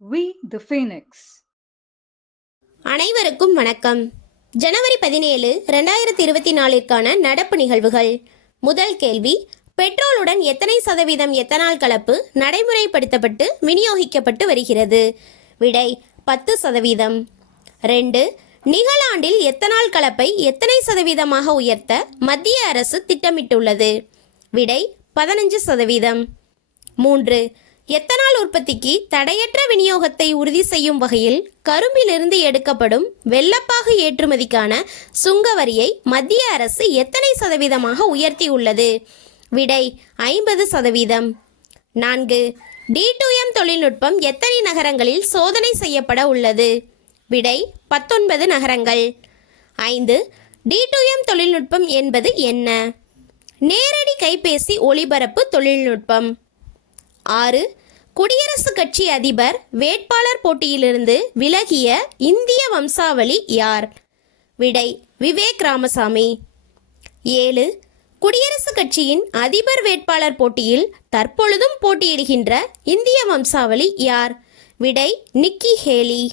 We the Phoenix. அனைவருக்கும் வணக்கம். ஜனவரி 17, 2024 நடப்பு நிகழ்வுகள். முதல் கேள்வி, பெட்ரோலுடன் எத்தனை சதவீதம் எத்தனால் கலப்பு நடைமுறைப்படுத்தப்பட்டு விநியோகிக்கப்பட்டு வருகிறது? விடை 10%. 2. நிகழாண்டில் எத்தனால் கலப்பை எத்தனை சதவீதமாக உயர்த்த மத்திய அரசு திட்டமிட்டுள்ளது? விடை 15%. 3. எத்தனால் உற்பத்திக்கு தடையற்ற விநியோகத்தை உறுதி செய்யும் வகையில் கரும்பிலிருந்து எடுக்கப்படும் வெல்லப்பாகு ஏற்றுமதிக்கான சுங்க வரியை மத்திய அரசு எத்தனை சதவீதமாக உயர்த்தியுள்ளது? விடை 50%. 4. D2M தொழில்நுட்பம் எத்தனை நகரங்களில் சோதனை செய்யப்பட உள்ளது? விடை 19 நகரங்கள். 5. D2M தொழில்நுட்பம் என்பது என்ன? நேரடி கைபேசி ஒளிபரப்பு தொழில்நுட்பம். 6. குடியரசுக் கட்சி அதிபர் வேட்பாளர் போட்டியிலிருந்து விலகிய இந்திய வம்சாவளி யார்? விடை விவேக் ராமசாமி. 7. குடியரசுக் கட்சியின் அதிபர் வேட்பாளர் போட்டியில் தற்பொழுதும் போட்டியிடுகின்ற இந்திய வம்சாவளி யார்? விடை Nikki Haley.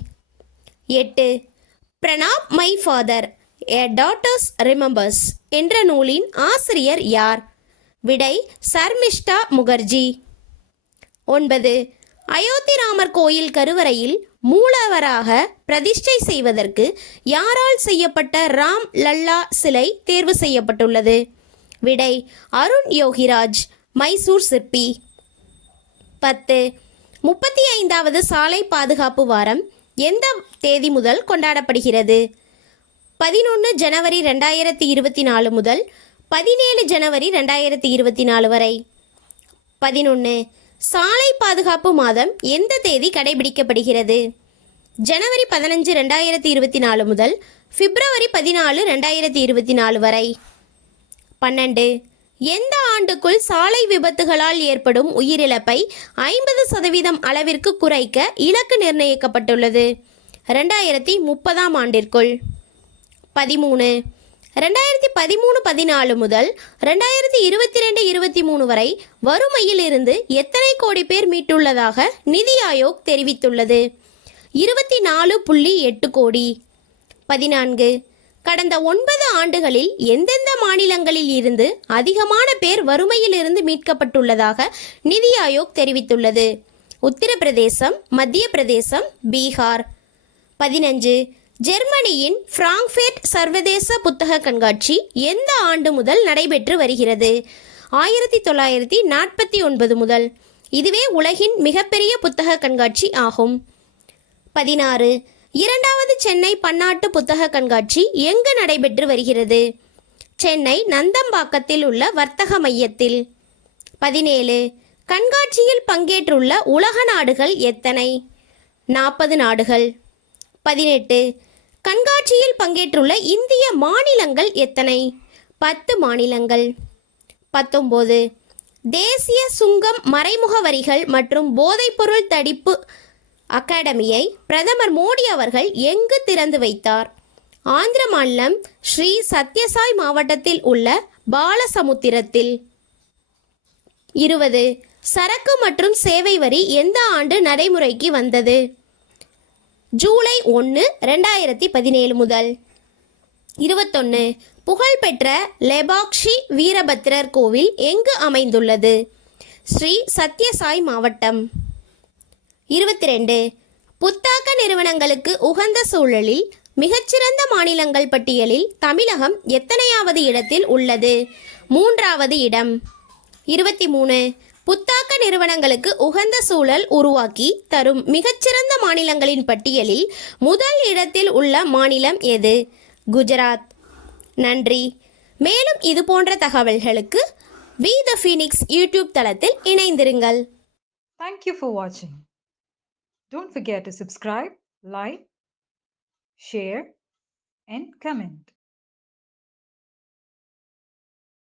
8. Pranab my father a daughters remembers என்ற நூலின் ஆசிரியர் யார்? விடை சர்மிஷ்டா முகர்ஜி. 9. அயோத்தி ராமர் கோயில் கருவறையில் மூலவராக பிரதிஷ்டை செய்வதற்கு யாரால் செய்யப்பட்ட ராம் லல்லா சிலை தேர்வு செய்யப்பட்டுள்ளது? விடை அருண் யோகிராஜ், மைசூர் சிற்பி. 10. 35வது சாலை பாதுகாப்பு வாரம் எந்த தேதி முதல் கொண்டாடப்படுகிறது? 11 ஜனவரி 2024 முதல் 17 ஜனவரி 2024 வரை. 11. சாலை பாதுகாப்பு மாதம் எந்த தேதி கடைபிடிக்கப்படுகிறது? ஜனவரி 15, 2024 முதல் பிப்ரவரி 14, 2024 வரை. 12. எந்த ஆண்டுக்குள் சாலை விபத்துகளால் ஏற்படும் உயிரிழப்பை 50% அளவிற்கு குறைக்க இலக்கு நிர்ணயிக்கப்பட்டுள்ளது? 2030 ஆண்டிற்குள். 13. 2013-14 முதல் 2022-23 வரை வறுமையில் இருந்து எத்தனை கோடி பேர் மீட்டுள்ளதாக நிதி ஆயோக் தெரிவித்துள்ளது? 24.8 கோடி. 14. கடந்த 9 ஆண்டுகளில் எந்தெந்த மாநிலங்களில் இருந்து அதிகமான பேர் வறுமையில் இருந்து மீட்கப்பட்டுள்ளதாக நிதி ஆயோக் தெரிவித்துள்ளது? உத்தரப்பிரதேசம், மத்திய பிரதேசம், பீகார். 15. ஜெர்மனியின் பிராங்க்ஃபர்ட் சர்வதேச புத்தக கண்காட்சி எந்த ஆண்டு முதல் நடைபெற்று வருகிறது? 1949 முதல். இதுவே உலகின் மிகப்பெரிய புத்தக கண்காட்சி ஆகும். 16. இரண்டாவது சென்னை பன்னாட்டு புத்தக கண்காட்சி எங்கு நடைபெற்று வருகிறது? சென்னை நந்தம்பாக்கத்தில் உள்ள வர்த்தக மையத்தில். 17. கண்காட்சியில் பங்கேற்றுள்ள உலக நாடுகள் எத்தனை? 40 நாடுகள். 18. கண்காட்சியில் பங்கேற்றுள்ள இந்திய மாநிலங்கள் எத்தனை? 10 மாநிலங்கள். 19. தேசிய சுங்கம் மறைமுக வரிகள் மற்றும் போதைப்பொருள் தடுப்பு அகாடமியை பிரதமர் மோடி அவர்கள் எங்கு திறந்து வைத்தார்? ஆந்திர மாநிலம் ஸ்ரீ சத்யசாய் மாவட்டத்தில் உள்ள பாலசமுத்திரத்தில். 20. சரக்கு மற்றும் சேவை வரி எந்த ஆண்டு நடைமுறைக்கு வந்தது? ஜூலை 1, 2017 முதல். 21. புகழ்பெற்ற லெபாக்ஷி வீரபத்திரர் கோவில் எங்கு அமைந்துள்ளது? ஸ்ரீ சத்யசாய் மாவட்டம். 22. புத்தாக்க நிறுவனங்களுக்கு உகந்த சூழலில் மிகச்சிறந்த மாநிலங்கள் பட்டியலில் தமிழகம் எத்தனையாவது இடத்தில் உள்ளது? 3வது இடம். 23. புத்தாக்க நிறுவனங்களுக்கு உகந்த சூழல் உருவாக்கி தரும் மிகச்சிறந்த மாநிலங்களின் பட்டியலில் முதல் இடத்தில் உள்ள மாநிலம் எது? குஜராத். நன்றி. மேலும் இது போன்ற தகவல்களுக்கு வி த ஃபீனிக்ஸ் யூடியூப் தளத்தில் இணைந்திருங்கள். Thank you for watching. Don't forget to subscribe, like, share and comment.